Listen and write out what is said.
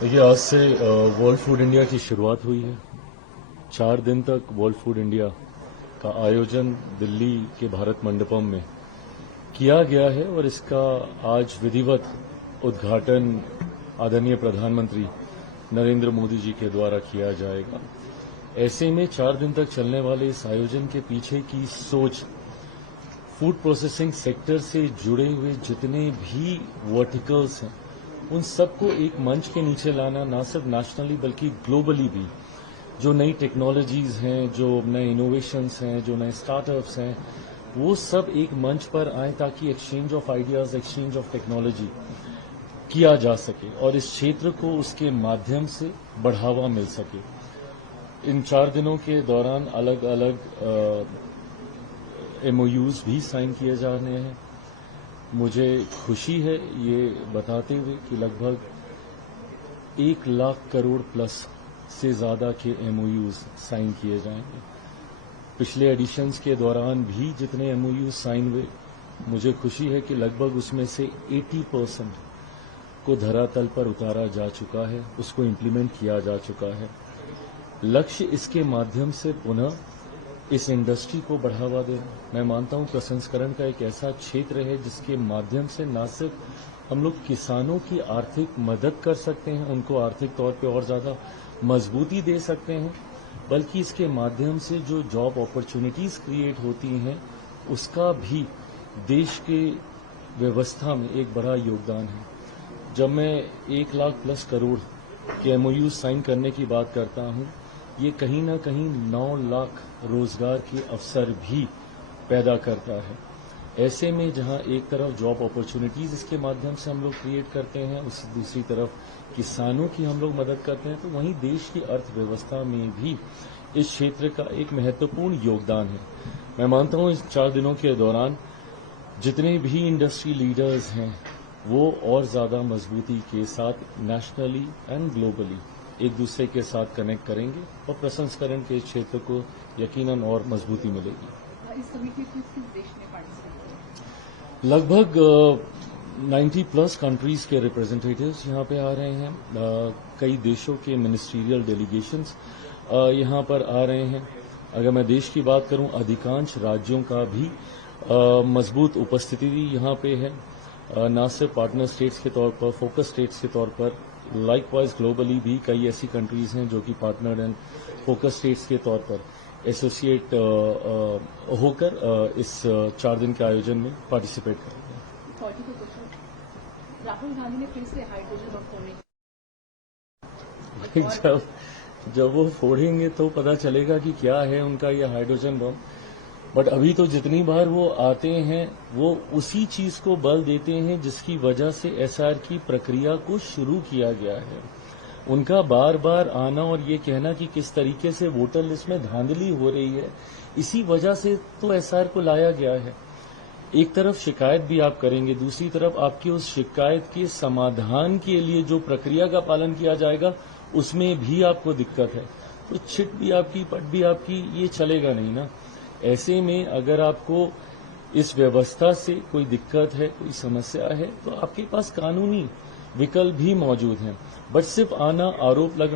देखिए, आज से वर्ल्ड फूड इंडिया की शुरुआत हुई है। 4 दिन तक वर्ल्ड फूड इंडिया का आयोजन दिल्ली के भारत मंडपम में किया गया है और इसका आज विधिवत उद्घाटन आदरणीय प्रधानमंत्री नरेंद्र मोदी जी के द्वारा किया जाएगा। ऐसे में 4 दिन तक चलने वाले इस आयोजन के पीछे की सोच फूड प्रोसेसिंग सेक्टर से जुड़े हुए जितने भी वर्टिकल्स हैं उन सबको एक मंच के नीचे लाना, न सिर्फ नेशनली बल्कि ग्लोबली भी। जो नई टेक्नोलॉजीज हैं, जो नए इनोवेशंस हैं, जो नए स्टार्टअप्स हैं, वो सब एक मंच पर आए ताकि exchange of ideas, exchange of technology किया जा सके और इस क्षेत्र को उसके माध्यम से बढ़ावा मिल सके। इन 4 दिनों के दौरान अलग अलग MOUs भी साइन किए जा रहे हैं। मुझे खुशी है ये बताते हुए कि लगभग 1 लाख करोड़ प्लस से ज्यादा के MOUs साइन किए जाएंगे। पिछले एडिशंस के दौरान भी जितने MOUs साइन हुए, मुझे खुशी है कि लगभग उसमें से 80% को धरातल पर उतारा जा चुका है, उसको इम्प्लीमेंट किया जा चुका है। लक्ष्य इसके माध्यम से पुनः इस इंडस्ट्री को बढ़ावा देना। मैं मानता हूं प्रसंस्करण का एक ऐसा क्षेत्र है जिसके माध्यम से न सिर्फ हम लोग किसानों की आर्थिक मदद कर सकते हैं, उनको आर्थिक तौर पे और ज्यादा मजबूती दे सकते हैं, बल्कि इसके माध्यम से जो जॉब अपॉर्चुनिटीज क्रिएट होती हैं उसका भी देश के व्यवस्था में एक बड़ा योगदान है। जब मैं 1 लाख प्लस करोड़ के MOU साइन करने की बात करता हूं, ये कहीं न कहीं 9 लाख रोजगार के अवसर भी पैदा करता है। ऐसे में जहां एक तरफ जॉब अपॉर्चुनिटीज इसके माध्यम से हम लोग क्रिएट करते हैं, उस दूसरी तरफ किसानों की हम लोग मदद करते हैं, तो वहीं देश की अर्थव्यवस्था में भी इस क्षेत्र का एक महत्वपूर्ण योगदान है। मैं मानता हूं इस 4 दिनों के दौरान जितने भी इंडस्ट्री लीडर्स हैं वो और ज्यादा मजबूती के साथ नेशनली एंड ग्लोबली एक दूसरे के साथ कनेक्ट करेंगे और प्रसंस्करण के क्षेत्र को यकीनन और मजबूती मिलेगी। इस समिट में किस देश ने पार्टिसिपेट? लगभग 90 प्लस कंट्रीज के रिप्रेजेंटेटिव्स यहाँ पे आ रहे हैं। कई देशों के मिनिस्ट्रियल डेलीगेशंस यहाँ पर आ रहे हैं। अगर मैं देश की बात करूं, अधिकांश राज्यों का भी मजबूत उपस्थिति यहाँ पे है। न सिर्फ पार्टनर स्टेट्स के तौर पर, फोकस स्टेट्स के तौर पर, लाइकवाइज ग्लोबली भी कई ऐसी कंट्रीज हैं जो कि पार्टनर एंड फोकस स्टेट्स के तौर पर एसोसिएट होकर इस 4 दिन के आयोजन में पार्टिसिपेट करेंगे। राहुल गांधी ने फिर से हाइड्रोजन बम फोड़ने जब वो फोड़ेंगे तो पता चलेगा कि क्या है उनका ये हाइड्रोजन बम। बट अभी तो जितनी बार वो आते हैं वो उसी चीज को बल देते हैं जिसकी वजह से SR की प्रक्रिया को शुरू किया गया है। उनका बार बार आना और ये कहना कि किस तरीके से वोटर लिस्ट में धांधली हो रही है, इसी वजह से तो SR को लाया गया है। एक तरफ शिकायत भी आप करेंगे, दूसरी तरफ आपकी उस शिकायत के समाधान के लिए जो प्रक्रिया का पालन किया जाएगा उसमें भी आपको दिक्कत है, तो छिट भी आपकी पट भी आपकी, ये चलेगा नहीं ना। ऐसे में अगर आपको इस व्यवस्था से कोई दिक्कत है, कोई समस्या है, तो आपके पास कानूनी विकल्प भी मौजूद हैं। बट सिर्फ आना, आरोप लगा